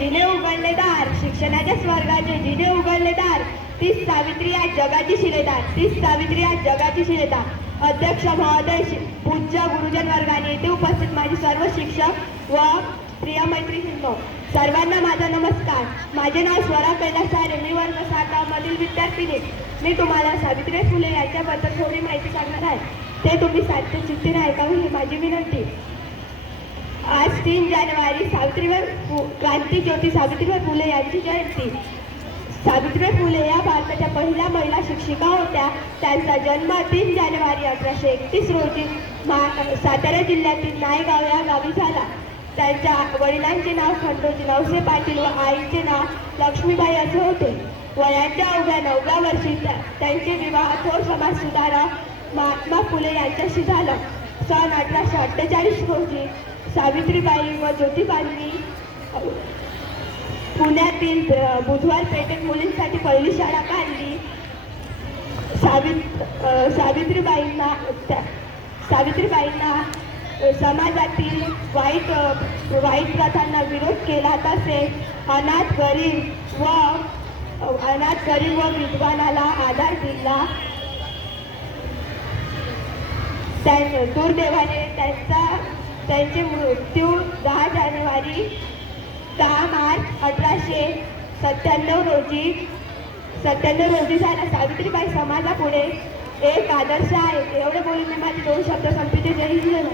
जिने उघडले दार शिक्षणाच्या स्वर्गाचे जिने उघडले दार तीच सावित्री आज जगाची शिलेदार तीच सावित्री आज जगाची शिलेदार. अध्यक्ष महोदय पूज्य गुरुजन वर्गाने येथे उपस्थित माझे सर्व शिक्षक व प्रिय मैत्रिणींनो सर्वांना माझा नमस्कार. माझे नाव स्वरा कैलास मी वर्ग सातामधील विद्यार्थिनी. मी तुम्हाला सावित्री फुले यांच्याबद्दल थोडी माहिती सांगणार आहे. ते तुम्ही साध्य चित्तीने ऐकावी ही माझी विनंती. आज तीन जानेवारी सावित्रीबाई फु- क्रांती ज्योती सावित्रीबाई फुले यांची जयंती. सावित्रीबाई फुले या भारताच्या पहिल्या महिला शिक्षिका होत्या. त्यांचा जन्म तीन जानेवारी अठराशे एकतीस रोजी मा सातारा जिल्ह्यातील नायगाव या गावी झाला. त्यांच्या वडिलांचे नाव खंडोजी नवसे पाटील व आईचे नाव लक्ष्मीबाई असे होते. वयाच्या अवघ्या नवव्या वर्षी त्यांचे विवाह थोर समाज सुधारा महात्मा फुले यांच्याशी झालं. सन अठराशे अठ्ठेचाळीस रोजी सावित्रीबाई व ज्योतिबाईंनी पुण्यातील बुधवार पेठेत मुलींसाठी पहिली शाळा काढली. सावित सावित्रीबाईंना सावित्रीबाईंना समाजातील वाईट वाईट प्रथांना विरोध केला तसेच अनाथ गरीब व अनाथ गरीब व विद्वानाला आधार दिला. त्या दुर्दैवाने त्यांचा त्यांचे मृत्यू दहा जानेवारी दहा मार्च अठराशे सत्त्याण्णव रोजी सत्त्याण्णव रोजी झाला. सावित्रीबाई समाजापुढे एक आदर्श आहे. एवढे बोलून मी माझे दोन शब्द संपते जय हिंद.